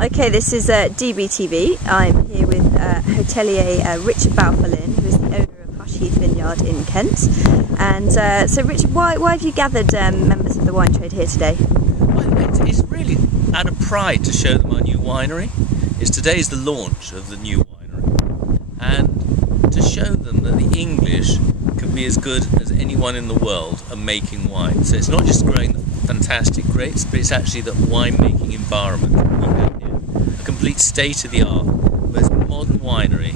Okay, this is DBTV. I'm here with hotelier Richard Balfour-Lynn, who is the owner of Hush Heath vineyard in Kent. And so Richard, why have you gathered members of the wine trade here today? Well, it's really out of pride to show them our new winery. Today's the launch of the new winery, and to show them that the English can be as good as anyone in the world at making wine. So it's not just growing the fantastic grapes, but it's actually the winemaking environment we have here. A complete state-of-the-art, most modern winery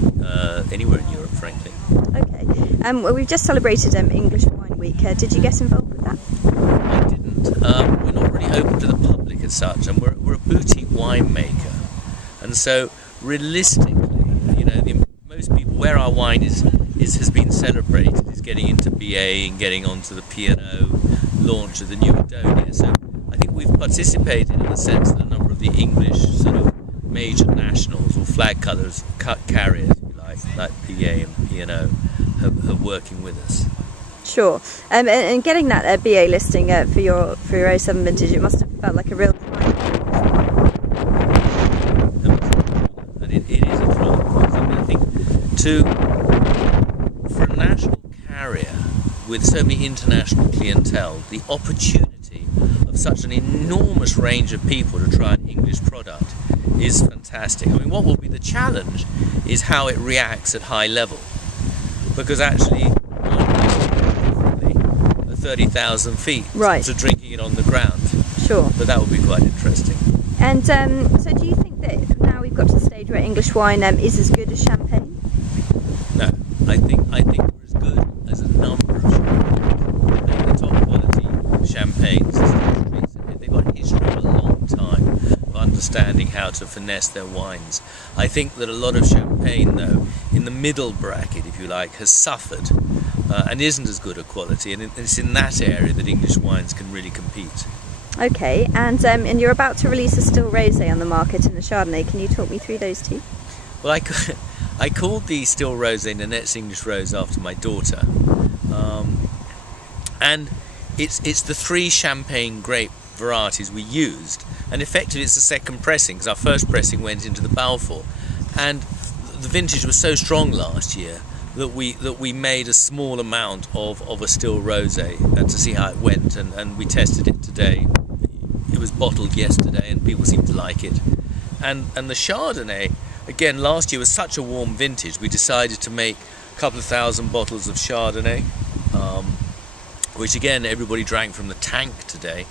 anywhere in Europe, frankly. Okay. Well, we've just celebrated English Wine Week. Did you get involved with that? I didn't. We're not really open to the public as such, and we're a boutique winemaker. And so, realistically, you know, most people, where our wine has been celebrated, is getting into BA and getting onto the P&O launch of the new Adonia. So I think we've participated in the sense that a number of the English sort of major nationals or flag carriers, if you like BA and P&O, are working with us. Sure. And getting that BA listing for your 07 vintage, it must have felt like a real time. It is a triumph. I mean, I think for a national carrier with so many international clientele, the opportunity of such an enormous range of people to try an English product is fantastic. I mean, what will be the challenge is how it reacts at high level, because actually at 30,000 feet to drinking it on the ground. Sure. But that would be quite interesting. And so do you think that now we've got to the stage where English wine is as good as champagne? No, I think we're as good as a number of the top quality champagnes. They've got a history of a long time of understanding how to finesse their wines. I think that a lot of champagne, though, in the middle bracket, if you like, has suffered and isn't as good a quality, and it's in that area that English wines can really compete. Okay, and you're about to release a still rosé on the market in the Chardonnay. Can you talk me through those two? Well, I called the still rosé Nanette's English Rose after my daughter, and it's the 3 champagne grape varieties we used, and effectively it's the second pressing, because our first pressing went into the Balfour, and the vintage was so strong last year that we made a small amount of a still rosé to see how it went, and we tested it today. It was bottled yesterday and people seem to like it. And the Chardonnay, again, last year was such a warm vintage, we decided to make a couple of thousand bottles of Chardonnay, which again everybody drank from the tank today,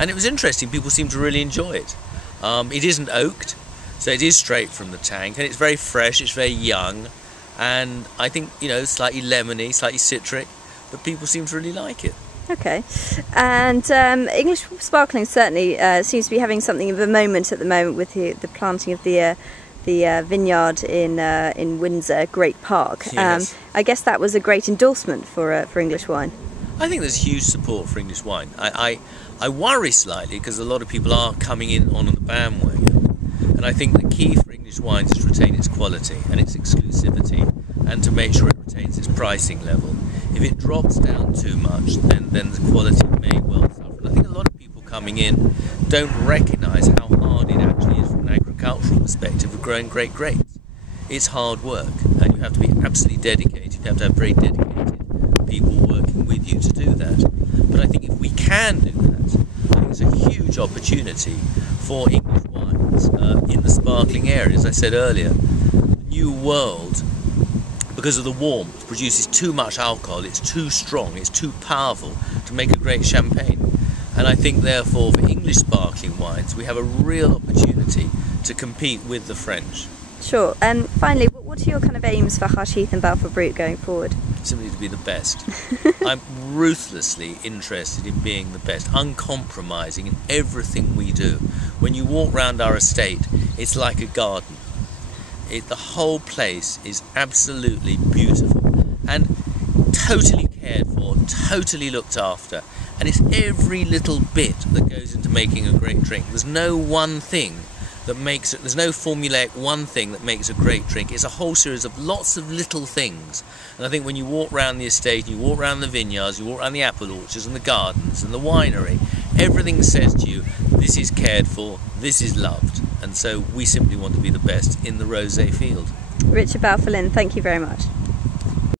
and it was interesting, people seem to really enjoy it. It isn't oaked, so it is straight from the tank, and it's very fresh, it's very young, and I think, you know, slightly lemony, slightly citric, but people seem to really like it. Okay, and English sparkling certainly seems to be having something of a moment at the moment with the planting of the vineyard in Windsor Great Park. Yes. I guess that was a great endorsement for English wine. I think there's huge support for English wine. I worry slightly because a lot of people are coming in on the bandwagon, and I think the key for English wines is to retain its quality and its exclusivity, and to make sure it retains its pricing level. If it drops down too much, then the quality may well suffer. And I think a lot of people coming in don't recognise how hard it actually is from an agricultural perspective of growing great grapes. It's hard work, and you have to be absolutely dedicated. You have to have very dedicated people working with you to do that. But I think if we can do that, I think it's a huge opportunity for English wines in the sparkling area. As I said earlier, the new world, because of the warmth, produces too much alcohol, it's too strong, it's too powerful to make a great champagne. And I think therefore for English sparkling wines we have a real opportunity to compete with the French. Sure, and finally, what are your kind of aims for Hush Heath and Balfour Brut going forward? Simply to be the best. I'm ruthlessly interested in being the best, uncompromising in everything we do. When you walk round our estate, it's like a garden. The whole place is absolutely beautiful and totally cared for, totally looked after, and it's every little bit that goes into making a great drink. There's no one thing that makes it, there's no formulaic one thing that makes a great drink. It's a whole series of lots of little things, and I think when you walk around the estate, you walk around the vineyards, you walk around the apple orchards and the gardens and the winery, everything says to you, this is cared for, this is loved. And so we simply want to be the best in the rosé field. Richard Balfour-Lynn, thank you very much.